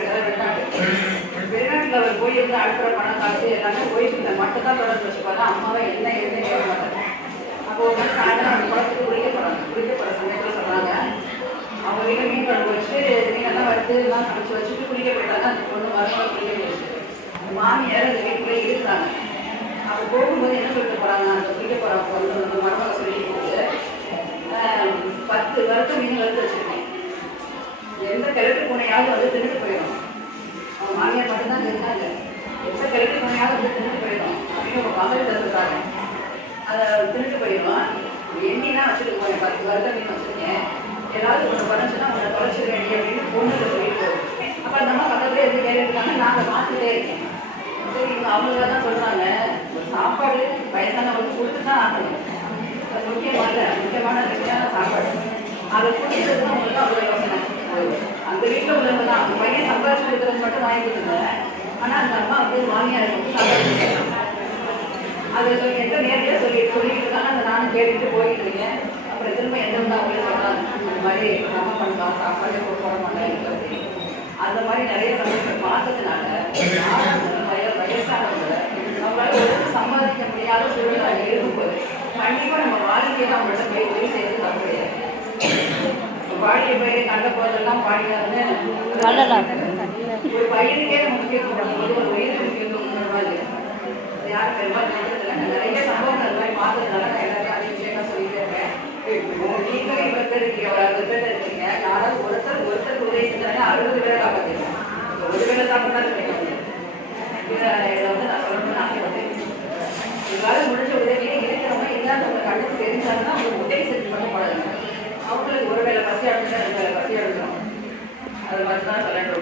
இருக்கிறதா வெளிநாட்டில் அவர் போய் இருந்து அனுப்புகிற பணம் காசு எல்லாமே ஓய்வு மட்டும்தான் தொடர்ந்து வச்சுப்பாங்க அம்மாவை என்ன எழுந்து கேட்க மாட்டாங்க அப்போ ஒரு நாள் அந்த குளத்துக்கு குளிக்க போகிறாங்க குளிக்க போகிற சமயத்தில் சொன்னாங்க அவங்க வீட்டில் மீன் குழம்பு வச்சு மீனெல்லாம் வறுத்து எல்லாம் சமைச்சு வச்சுட்டு குளிக்க போயிட்டாங்க அந்த பொண்ணு மருமகள் குளிக்க மாமியார் அந்த வீட்டுக்குள்ளே இருக்கிறாங்க அப்போ போகும்போது என்ன சொல்லிட்டு போகிறாங்க அந்த குளிக்க போகிற பொண்ணு அந்த மருமகள் சொல்லிட்டு போகுது பத்து வறுத்த மீன் வறுத்து வச்சுருக்கேன். எந்த கிழக்கு பூனையாவது வந்து திருட்டு போயிடும். அவங்க மாமியார் மட்டும்தான் இருந்தாங்க. எப்போ கிழட்டு போனையாவது வந்து திருட்டு போயிடும். அப்படின்னு ஒரு மகள் இருக்காங்க அதை திருட்டு போயிடும் எண்ணினா வச்சுட்டு போய் பத்து வருடம் மீன் வச்சுருக்கேன். ஏதாவது ஒன்று பண்ணுச்சுன்னா உங்களை தொலைச்சிட வேண்டிய அப்படின்னு பொண்ணு சொல்லிட்டு போகுது. அப்போ அந்த அம்மா பக்கத்துலேயே இருந்து கேட்டுருக்காங்க நாங்கள் பார்த்துட்டே இருக்கேன் சரி இவங்க அவங்கள தான் சொல்கிறாங்க சாப்பாடு வயசானவங்களுக்கு கொடுத்து தான் ஆகணும். அது முக்கியமான முக்கியமான விஷயம் சாப்பாடு. அதை குடிக்கிறது தான் உங்களுக்கு அவ்வளோ யோசனை. அந்த வீட்டில் உள்ளவங்க தான். அந்த பையன் சம்பாதிச்சு கொடுக்குறது மட்டும் வாங்கி ஆனால் அந்த அம்மா வந்து மாமியார் வந்து அது சொல்லி எந்த நேரடியாக சொல்லி சொல்லிட்டு இருக்காங்க அந்த நானும் கேட்டுட்டு போயிட்டு இருக்கேன். அப்புறம் திரும்ப எந்த வந்து அவங்களே சொல்கிறாங்க இந்த மாதிரி நம்ம பண்ணலாம் சாப்பாடு போட மாட்டாங்க அந்த மாதிரி நிறைய சமயத்தை பார்த்ததுனால வய வயசானவங்க அவங்களால சம்பாதிக்க முடியாத சூழ்நிலை இருக்கும்போது கண்டிப்பாக நம்ம வாழ்க்கையில் அவங்கள்ட்ட போய் பாடிய பயிரை கண்ட போதெல்லாம் பாடினாருன்னு ஒரு பையனுக்கே முக்கியத்துவம் ஒரு உயிருக்கு முக்கியத்துவம் அது யாரும். நான் நிறைய சம்பவங்கள் மாதிரி பார்த்ததுனால நான் எல்லாத்தையும் அதே விஷயமா சொல்லிட்டே இருக்கேன். நீங்களும் இவ்வளவு பேர் இருக்கீங்க. பேர் இருக்கீங்க. யாராவது ஒருத்தர் ஒருத்தர் உதவி செஞ்சாலே அறுபது பேரை காப்பாற்றிடுவோம் ஒரு வேலை சாப்பிட்டா கிடைக்கும் இதை இதை வந்து நான் சொல்லணும்னு ஆசைப்பட்டேன். உங்களால முடிஞ்ச உதவியே இருக்கிறவங்க இல்லாதவங்க கண்ணுக்கு தெரிஞ்சாலும் அவங்க உதவி செஞ்சு பண்ண போடாதுங்க அவங்களுக்கு ஒரு தான் சொல்லிட்டு